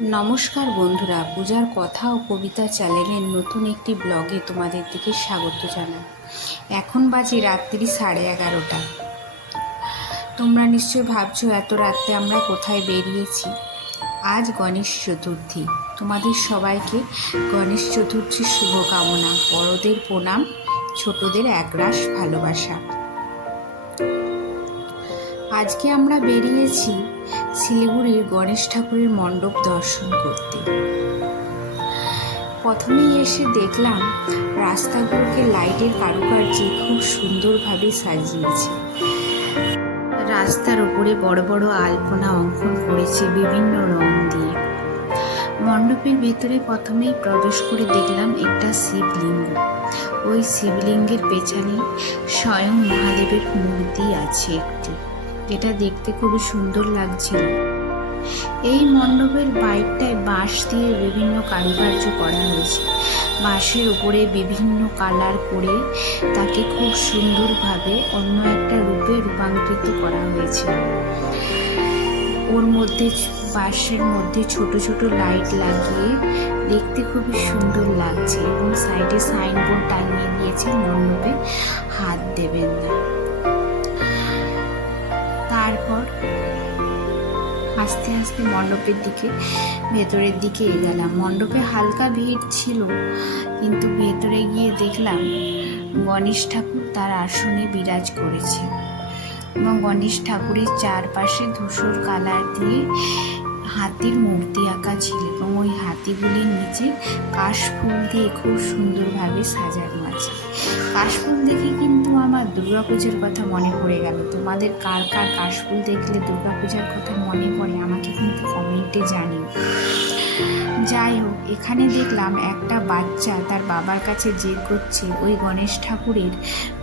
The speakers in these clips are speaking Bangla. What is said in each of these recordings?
নমস্কার বন্ধুরা, পূজার কথা ও কবিতা চ্যানেলের নতুন একটি ব্লগে তোমাদের দিকে স্বাগত জানাই। এখন বাজে রাত্রি 11:30। তোমরা নিশ্চয় ভাবছো এত রাত্রে আমরা কোথায় বেরিয়েছি। আজ গণেশ চতুর্থী। তোমাদের সবাইকে গণেশ চতুর্থীর শুভকামনা। বড়দের প্রণাম, ছোটদের একরাশ ভালোবাসা। আজকে আমরা বেরিয়েছি শিলিগুড়ির গণেশ ঠাকুরের মণ্ডপ দর্শন করতে। প্রথমেই এসে দেখলাম রাস্তাগুলোকে লাইটের কারুকার্যে খুব সুন্দরভাবে সাজিয়েছে। রাস্তার উপরে বড় বড় আলপনা অঙ্কন করেছে বিভিন্ন রং দিয়ে। মণ্ডপের ভেতরে প্রথমেই প্রবেশ করে দেখলাম একটা শিবলিঙ্গ। ওই শিবলিঙ্গের পেছনে স্বয়ং মহাদেবের মূর্তি আছে একটি, যেটা দেখতে খুবই সুন্দর লাগছিল। এই মণ্ডপের বাইরটায় বাঁশ দিয়ে বিভিন্ন কারুকার্য করা হয়েছে। বাঁশের উপরে বিভিন্ন কালার করে তাকে খুব সুন্দরভাবে অন্য একটা রূপে রূপান্তরিত করা হয়েছে। ওর মধ্যে বাঁশের মধ্যে ছোট ছোট লাইট লাগিয়ে দেখতে খুবই সুন্দর লাগছে এবং সাইডে সাইনবোর্ড টাঙিয়ে দিয়েছে, মণ্ডপে হাত দেবেন না। তারপর আস্তে আস্তে মণ্ডপের দিকে ভেতরের দিকে এগেলাম। মণ্ডপে হালকা ভিড় ছিল, কিন্তু ভেতরে গিয়ে দেখলাম গণেশ ঠাকুর তার আসনে বিরাজ করেছে এবং গণেশ ঠাকুরের চারপাশে ধূসর কালার দিয়ে হাতির মূর্তি আঁকা ছিল এবং ওই হাতিগুলির নিচে কাশফুল দিয়ে খুব সুন্দরভাবে সাজানো আছে। কাশফুল দেখে কিন্তু আমার দুর্গাপূজার কথা মনে পড়ে গেল। তোমাদের কার কার কাশফুল দেখলে দুর্গাপূজার কথা মনে পড়ে আমাকে কিন্তু কমেন্টে জানিও। যাই হোক, এখানে দেখলাম একটা বাচ্চা তার বাবার কাছে জেদ করছে ওই গণেশ ঠাকুরের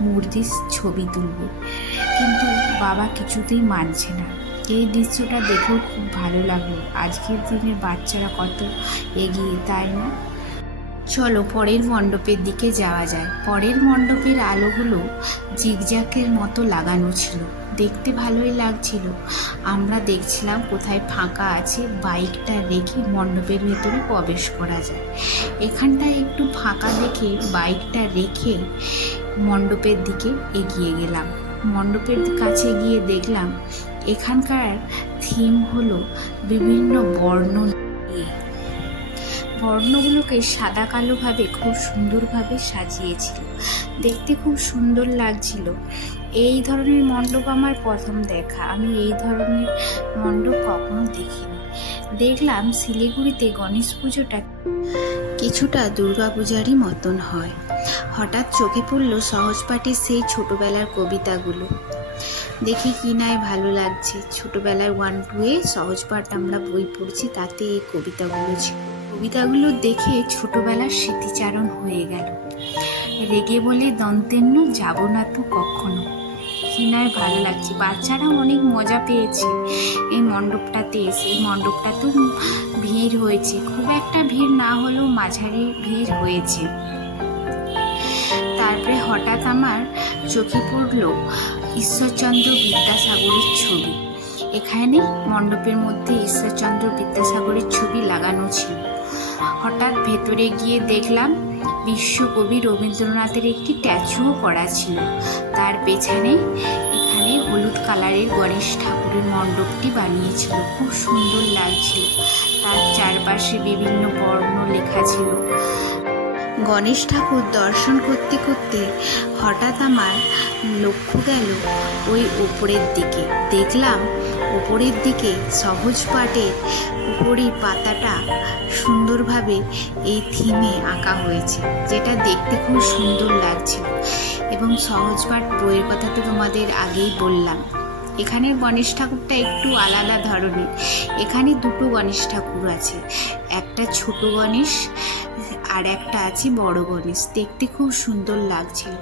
মূর্তির ছবি তুলবে, কিন্তু বাবা কিছুতেই মানছে না। এই দৃশ্যটা দেখেও খুব ভালো লাগলো। আজকের দিনের বাচ্চারা কত এগিয়ে, তাই না? চলো পরের মণ্ডপের দিকে যাওয়া যায়। পরের মণ্ডপের আলোগুলো জিগজ্যাগের মতো লাগানো ছিল, দেখতে ভালোই লাগছিল। আমরা দেখছিলাম কোথায় ফাঁকা আছে বাইকটা রেখে মণ্ডপের ভেতরে প্রবেশ করা যায়। এখানটায় একটু ফাঁকা দেখে বাইকটা রেখে মণ্ডপের দিকে এগিয়ে গেলাম। মণ্ডপের কাছে গিয়ে দেখলাম এখানকার থিম হলো বিভিন্ন বর্ণ নিয়ে। বর্ণগুলোকে সাদা কালোভাবে খুব সুন্দরভাবে সাজিয়েছিল, দেখতে খুব সুন্দর লাগছিল। এই ধরনের মণ্ডপ আমার প্রথম দেখা। আমি এই ধরনের মণ্ডপ কখনো দেখিনি। দেখলাম শিলিগুড়িতে গণেশ পুজোটা কিছুটা দুর্গাপূজারই মতন হয়। হঠাৎ চোখে পড়ল সহজপাঠের সেই ছোটবেলার কবিতাগুলো। দেখি কি নাই ভালো লাগছে। ছোটবেলায় 1-2 সহজপাঠ আমরা বই পড়ছি, তাতে এই কবিতাগুলো ছিল। কবিতাগুলো দেখে ছোটবেলার স্মৃতিচারণ হয়ে গেল। রেগে বলে দন্তেন্ন যাব না তো কখনো। কি নয় ভালো লাগছে। বাচ্চারা অনেক মজা পেয়েছে এই মণ্ডপটাতে এসে। এই মণ্ডপটাতেও ভিড় হয়েছে, খুব একটা ভিড় না হলেও মাঝারি ভিড় হয়েছে। তারপরে হঠাৎ আমার চোখে পড়ল ঈশ্বরচন্দ্র বিদ্যাসাগরের ছবি। এখানে মণ্ডপের মধ্যে ঈশ্বরচন্দ্র বিদ্যাসাগরের ছবি লাগানো ছিল। হঠাৎ ভেতরে গিয়ে দেখলাম বিশ্বকবি রবীন্দ্রনাথের একটি স্ট্যাচুও করা ছিল। তার পেছনে এখানে হলুদ কালারের গণেশ ঠাকুরের মণ্ডপটি বানিয়েছিল, খুব সুন্দর লাগছিল। তার চারপাশে বিভিন্ন বর্ণ লেখা ছিল। গণেশ ঠাকুর দর্শন করতে করতে হঠাৎ আমার লক্ষ্য গেল ওই উপরের দিকে। দেখলাম উপরের দিকে সহজ পাঠের উপরের পাতাটা সুন্দরভাবে এই থিমে আঁকা হয়েছে, যেটা দেখতে খুব সুন্দর লাগছিল। এবং সহজ পাঠ বইয়ের কথা তো তোমাদের আগেই বললাম। এখানের গণেশ ঠাকুরটা একটু আলাদা ধরনের। এখানে দুটো গণেশ ঠাকুর আছে, একটা ছোট গণেশ আর একটা আছে বড় গণেশ। দেখতে খুব সুন্দর লাগছিল।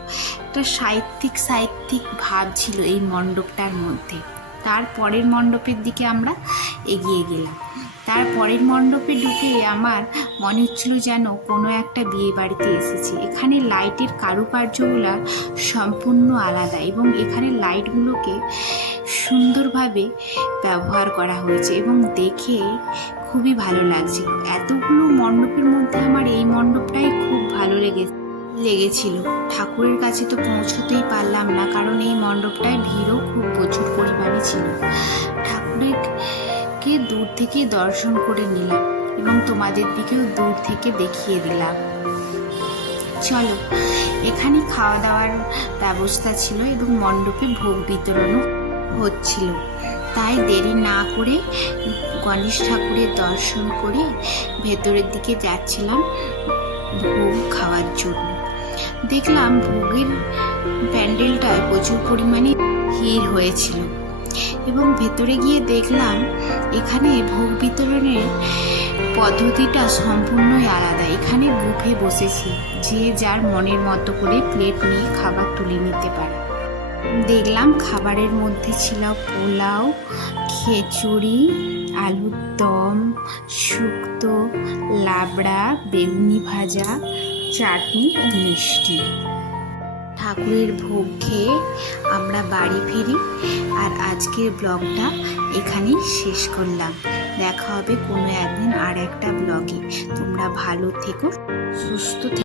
একটা সাহিত্যিক ভাব ছিল এই মণ্ডপটার মধ্যে। তার পরের মণ্ডপের দিকে আমরা এগিয়ে গেলাম। তার পরের মণ্ডপে ঢুকে আমার মনে হচ্ছিল যেন কোনো একটা বিয়ে বাড়িতে এসেছি। এখানে লাইটের কারুকার্যগুলো সম্পূর্ণ আলাদা এবং এখানে লাইটগুলোকে সুন্দরভাবে ব্যবহার করা হয়েছে এবং দেখে খুবই ভালো লাগছিল। এতগুলো মণ্ডপের মধ্যে আমার এই মণ্ডপটাই খুব ভালো লেগেছিল। ঠাকুরের কাছে তো পৌঁছতেই পারলাম না, কারণ এই মণ্ডপটায় ভিড়ও খুব প্রচুর পরিমাণে ছিল। ঠাকুরকে দূর থেকে দর্শন করে নিলাম এবং তোমাদের দিকেও দূর থেকে দেখিয়ে দিলাম। চলো, এখানে খাওয়া দাওয়ার ব্যবস্থা ছিল এবং মণ্ডপে ভোগ বিতরণও হচ্ছিল। তাই দেরি না করে গণেশ ঠাকুরের দর্শন করে ভেতরের দিকে যাচ্ছিলাম ভোগ খাওয়ার জন্য। দেখলাম ভোগের প্যান্ডেলটায় প্রচুর পরিমাণে ভিড় হয়েছিল এবং ভেতরে গিয়ে দেখলাম এখানে ভোগ বিতরণের পদ্ধতিটা সম্পূর্ণই আলাদা। এখানে বুফে বসেছে, যে যার মনের মতো করে প্লেট নিয়ে খাবার তুলে নিতে পারে। দেখলাম খাবারের মধ্যে ছিল পোলাও, খিচুড়ি, আলুর দম, শুক্তো, লাবড়া, বেগুনি ভাজা, চাটনি ও মিষ্টি। ঠাকুরের ভোগ খেয়ে আমরা বাড়ি ফিরি। আর আজকের ব্লগটা এখানেই শেষ করলাম। দেখা হবে কোনো একদিন আর একটা ব্লগে। তোমরা ভালো থেকো, সুস্থ থেকো।